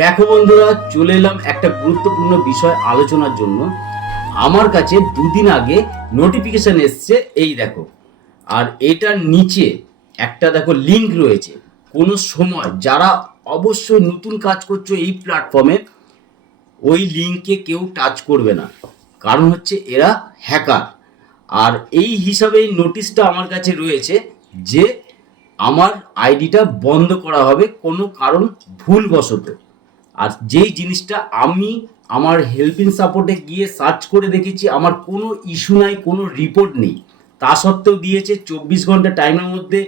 দেখো বন্ধুরা, চলে এলাম একটা গুরুত্বপূর্ণ বিষয় আলোচনার জন্য। আমার কাছে দুদিন আগে নোটিফিকেশন এসছে, এই দেখো। আর এটার নিচে একটা দেখো লিংক রয়েছে। কোনো সময় যারা অবশ্যই নতুন কাজ করছো এই প্ল্যাটফর্মে, ওই লিঙ্কে কেউ টাচ করবে না, কারণ হচ্ছে এরা হ্যাকার। আর এই হিসাবে নোটিশটা আমার কাছে রয়েছে যে আমার আইডিটা বন্ধ করা হবে কোনো কারণ ভুলবশত। আর যেই জিনিসটা আমি আমার হেল্পিং সাপোর্টে গিয়ে সার্চ করে দেখেছি, আমার কোনো ইস্যু নাই, কোনো রিপোর্ট নেই, তা সত্ত্বেও দিয়েছে 24 ঘন্টা টাইমের মধ্যে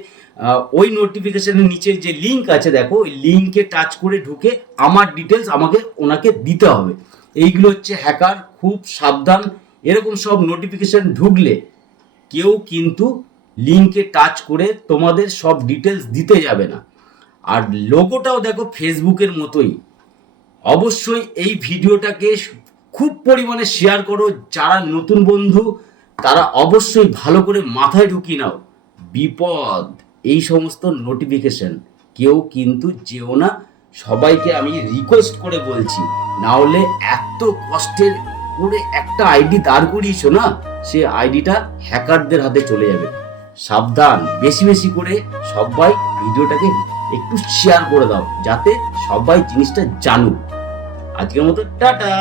ওই নোটিফিকেশনের নিচে যে লিঙ্ক আছে দেখো, ওই লিঙ্কে টাচ করে ঢুকে আমার ডিটেলস আমাকে ওনাকে দিতে হবে। এইগুলো হচ্ছে হ্যাকার, খুব সাবধান। এরকম সব নোটিফিকেশন ঢুকলে কেউ কিন্তু লিঙ্কে টাচ করে তোমাদের সব ডিটেলস দিতে যাবে না। আর লোগোটাও দেখো ফেসবুকের মতোই। অবশ্যই এই ভিডিওটাকে খুব পরিমাণে শেয়ার করো। যারা নতুন বন্ধু তারা অবশ্যই ভালো করে মাথায় ঢুকিয়ে নাও, বিপদ এই সমস্ত নোটিফিকেশন কেউ কিন্তু যেও না। সবাইকে আমি রিকোয়েস্ট করে বলছি, না হলে এত কষ্টের করে একটা আইডি দাঁড় করিয়েছো না, সে আইডিটা হ্যাকারদের হাতে চলে যাবে। সাবধান, বেশি বেশি করে সবাই ভিডিওটাকে একটু শেয়ার করে দাও, যাতে সবাই জিনিসটা জানুক। আজকের মতো টাটা।